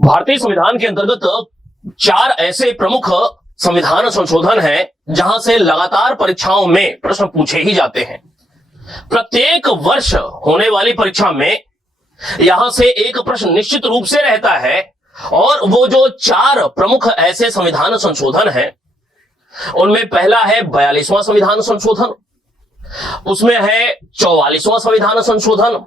भारतीय संविधान के अंतर्गत 4 ऐसे प्रमुख संविधान संशोधन हैं जहां से लगातार परीक्षाओं में प्रश्न पूछे ही जाते हैं। प्रत्येक वर्ष होने वाली परीक्षा में यहां से एक प्रश्न निश्चित रूप से रहता है और वो जो 4 प्रमुख ऐसे संविधान संशोधन हैं उनमें पहला है 42वां संविधान संशोधन, उसमें है 44वां संविधान संशोधन,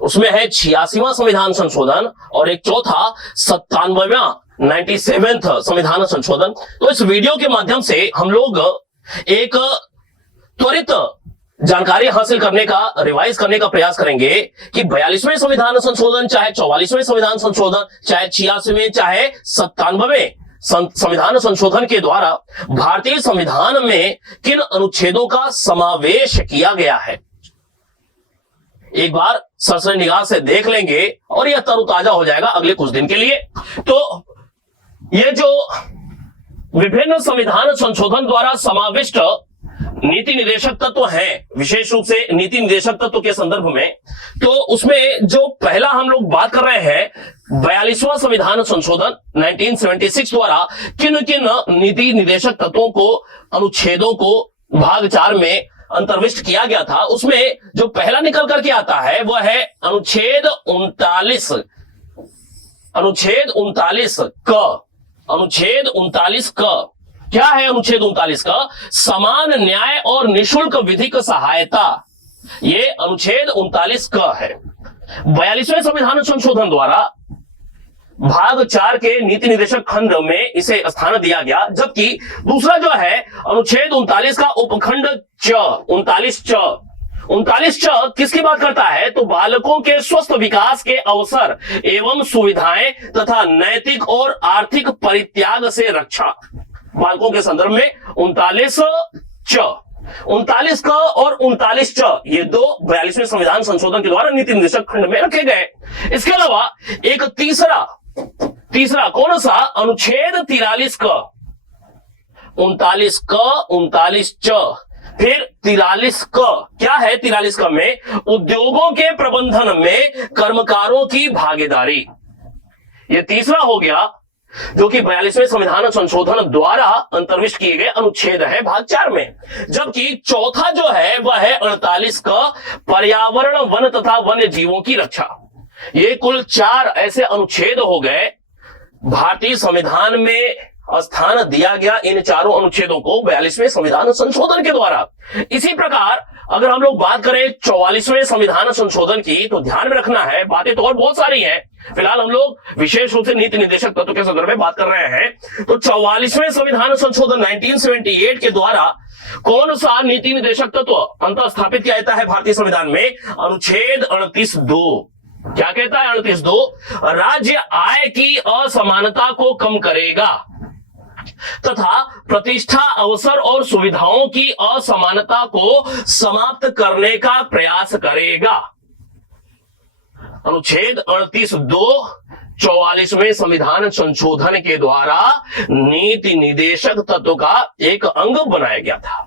उसमें है 86वां संविधान संशोधन और एक चौथा 97वां 97th संविधान संशोधन। तो इस वीडियो के माध्यम से हम लोग एक त्वरित जानकारी हासिल करने का, रिवाइज करने का प्रयास करेंगे कि 42वें संविधान संशोधन, चाहे 44वें संविधान संशोधन, चाहे 86वें, चाहे 97वें संविधान संशोधन के द्वारा भारतीय संविधान में किन अनुच्छेदों का समावेश किया गया है। एक बार सरसरी निगाह से देख लेंगे और यह तरोताजा हो जाएगा अगले कुछ दिन के लिए। तो ये जो विभिन्न संविधान संशोधन द्वारा समाविष्ट नीति निर्देशक तत्व हैं, विशेष रूप से नीति निर्देशक तत्व के संदर्भ में, तो उसमें जो पहला हम लोग बात कर रहे हैं 42वां संविधान संशोधन 1976 द्वारा किन किन नीति निर्देशक तत्वों को, अनुच्छेदों को भाग 4 में अंतर्विष्ट किया गया था, उसमें जो पहला निकल करके आता है वह है अनुच्छेद 39। अनुच्छेद 39 क, अनुच्छेद 39 क क्या है? अनुच्छेद 39 का समान न्याय और निशुल्क विधिक सहायता, ये अनुच्छेद 39 क है। 42वें संविधान संशोधन द्वारा भाग 4 के नीति निर्देशक खंड में इसे स्थान दिया गया, जबकि दूसरा जो है अनुच्छेद 39 का उपखंड च, 39 च, 39 च किसकी बात करता है? तो बालकों के स्वस्थ विकास के अवसर एवं सुविधाएं तथा नैतिक और आर्थिक परित्याग से रक्षा। बालकों के संदर्भ में 39 च, 39 क और 39 च ये दो 42वें संविधान संशोधन के द्वारा नीति निर्देशक खंड में रखे गए। इसके अलावा एक तीसरा कौन सा? अनुच्छेद 43 क, 39 क, 39 च, फिर 43 क क्या है? 43 क में उद्योगों के प्रबंधन में कर्मकारों की भागीदारी। ये तीसरा हो गया जो कि 42वें संविधान संशोधन द्वारा अंतर्विष्ट किए गए अनुच्छेद है भाग 4 में। जबकि चौथा जो है वह है 48 का पर्यावरण, वन तथा वन्य जीवों की रक्षा। ये कुल 4 ऐसे अनुच्छेद हो गए। भारतीय संविधान में स्थान दिया गया इन चारों अनुच्छेदों को 42वें संविधान संशोधन के द्वारा। इसी प्रकार अगर हम लोग बात करें 44वें संविधान संशोधन की, तो ध्यान में रखना है, बातें तो और बहुत सारी हैं, फिलहाल हम लोग विशेष रूप से नीति निर्देशक तत्व के संदर्भ में बात कर रहे हैं। तो 44वें संविधान संशोधन 1978 के द्वारा कौन सा नीति निर्देशक तत्व अंतः स्थापित किया जाता है भारतीय संविधान में? अनुच्छेद 38(2) क्या कहता है? 38(2) राज्य आय की असमानता को कम करेगा तथा प्रतिष्ठा, अवसर और सुविधाओं की असमानता को समाप्त करने का प्रयास करेगा। अनुच्छेद 38(2) 44वें संविधान संशोधन के द्वारा नीति निर्देशक तत्व का एक अंग बनाया गया था।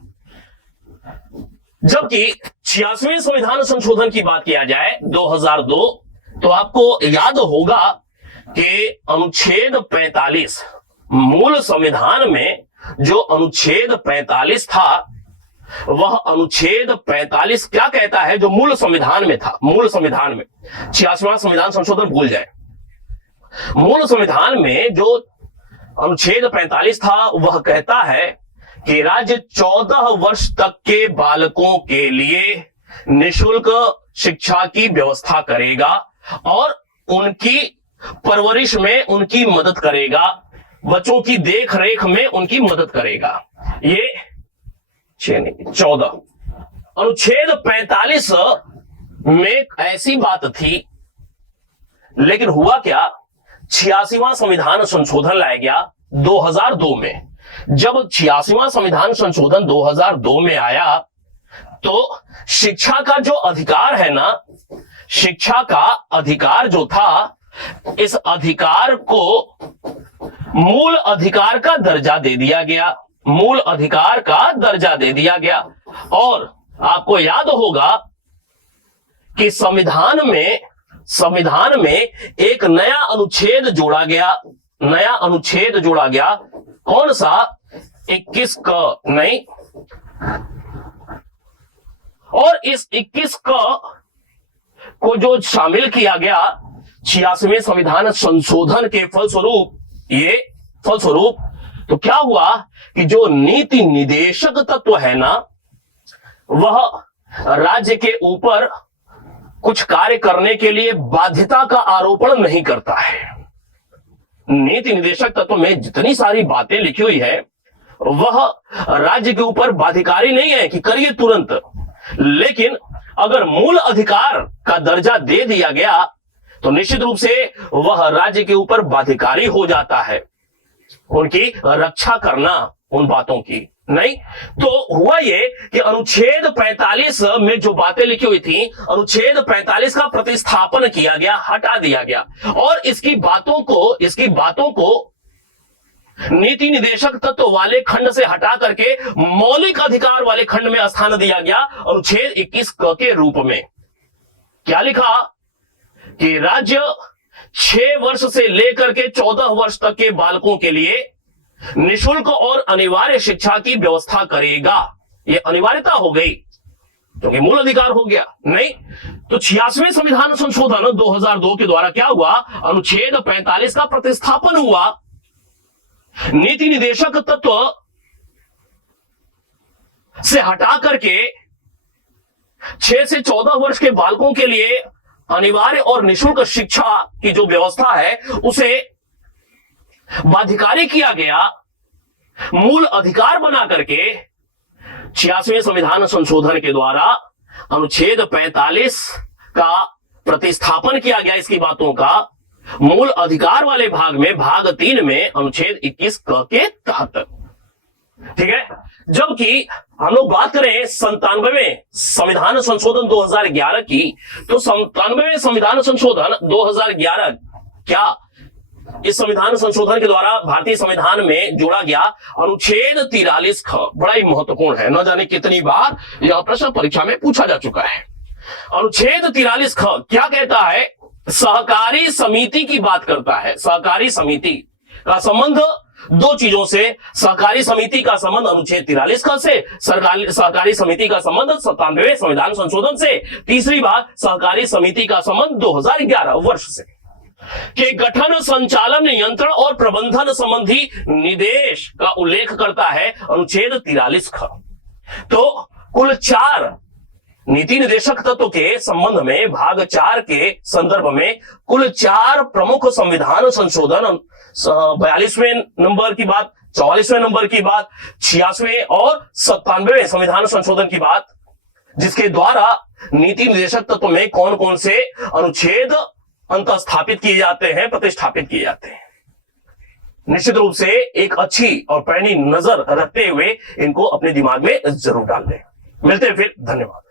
जबकि 86वें संविधान संशोधन की बात किया जाए 2002, तो आपको याद होगा कि अनुच्छेद 45, मूल संविधान में जो अनुच्छेद 45 था, वह अनुच्छेद 45 क्या कहता है? जो मूल संविधान में था, मूल संविधान में, 86वां संविधान संशोधन भूल जाए, मूल संविधान में जो अनुच्छेद 45 था वह कहता है कि राज्य 14 वर्ष तक के बालकों के लिए निशुल्क शिक्षा की व्यवस्था करेगा और उनकी परवरिश में उनकी मदद करेगा, बच्चों की देख रेख में उनकी मदद करेगा। ये 14 अनुच्छेद 45 में ऐसी बात थी, लेकिन हुआ क्या? 86वां संविधान संशोधन लाया गया 2002 में। जब 86वां संविधान संशोधन 2002 में आया तो शिक्षा का जो अधिकार है ना, शिक्षा का अधिकार जो था, इस अधिकार को मूल अधिकार का दर्जा दे दिया गया, मूल अधिकार का दर्जा दे दिया गया। और आपको याद होगा कि संविधान में संविधान में एक नया अनुच्छेद जोड़ा गया। कौन सा? 21 क नहीं, और इस 21 क को जो शामिल किया गया 86वें संविधान संशोधन के फलस्वरूप, तो क्या हुआ कि जो नीति निदेशक तत्व है ना, वह राज्य के ऊपर कुछ कार्य करने के लिए बाध्यता का आरोपण नहीं करता है। नीति निदेशक तत्व में जितनी सारी बातें लिखी हुई है वह राज्य के ऊपर बाध्यकारी नहीं है कि करिए तुरंत, लेकिन अगर मूल अधिकार का दर्जा दे दिया गया तो निश्चित रूप से वह राज्य के ऊपर बाध्यकारी हो जाता है, उनकी रक्षा करना उन बातों की नहीं। तो हुआ ये कि अनुच्छेद 45 में जो बातें लिखी हुई थी, अनुच्छेद 45 का प्रतिस्थापन किया गया, हटा दिया गया, और इसकी बातों को नीति निदेशक तत्व वाले खंड से हटा करके मौलिक अधिकार वाले खंड में स्थान दिया गया अनुच्छेद 21 क के रूप में। क्या लिखा कि राज्य 6 वर्ष से लेकर के 14 वर्ष तक के बालकों के लिए निःशुल्क और अनिवार्य शिक्षा की व्यवस्था करेगा। यह अनिवार्यता हो गई क्योंकि मूल अधिकार हो गया नहीं। तो 86वें संविधान संशोधन 2002 के द्वारा क्या हुआ? अनुच्छेद 45 का प्रतिस्थापन हुआ। नीति निदेशक तत्व से हटा करके 6 से 14 वर्ष के बालकों के लिए अनिवार्य और निःशुल्क शिक्षा की जो व्यवस्था है उसे बाध्यकारी किया गया, मूल अधिकार बना करके 86वें संविधान संशोधन के द्वारा अनुच्छेद 45 का प्रतिस्थापन किया गया। इसकी बातों का मूल अधिकार वाले भाग में, भाग 3 में अनुच्छेद 21 क के तहत, ठीक है। जबकि हम लोग बात करें 97वें संविधान संशोधन 2011 की, तो 97वें संविधान संशोधन 2011 क्या इस संविधान संशोधन के द्वारा भारतीय संविधान में जोड़ा गया अनुच्छेद 43 ख, बड़ा ही महत्वपूर्ण है, न जाने कितनी बार यह प्रश्न परीक्षा में पूछा जा चुका है। अनुच्छेद 43 ख क्या कहता है? सहकारी समिति की बात करता है। सहकारी समिति का संबंध दो चीजों से, सहकारी समिति का संबंध अनुच्छेद 43 ख से, सहकारी समिति का संबंध 97वें संविधान संशोधन से, तीसरी बात सहकारी समिति का संबंध 2011 वर्ष से के गठन, संचालन, नियंत्रण और प्रबंधन संबंधी निर्देश का उल्लेख करता है अनुच्छेद 43 ख। तो कुल 4 नीति निदेशक तत्व के संबंध में भाग 4 के संदर्भ में कुल 4 प्रमुख संविधान संशोधन, 42वें नंबर की बात, 44वें नंबर की बात, 86वें और 97वें संविधान संशोधन की बात, जिसके द्वारा नीति निदेशक तत्व में कौन कौन से अनुच्छेद अंत स्थापित किए जाते हैं, प्रतिष्ठापित किए जाते हैं। निश्चित रूप से एक अच्छी और पैनी नजर रखते हुए इनको अपने दिमाग में जरूर डाल दें। मिलते हैं फिर, धन्यवाद।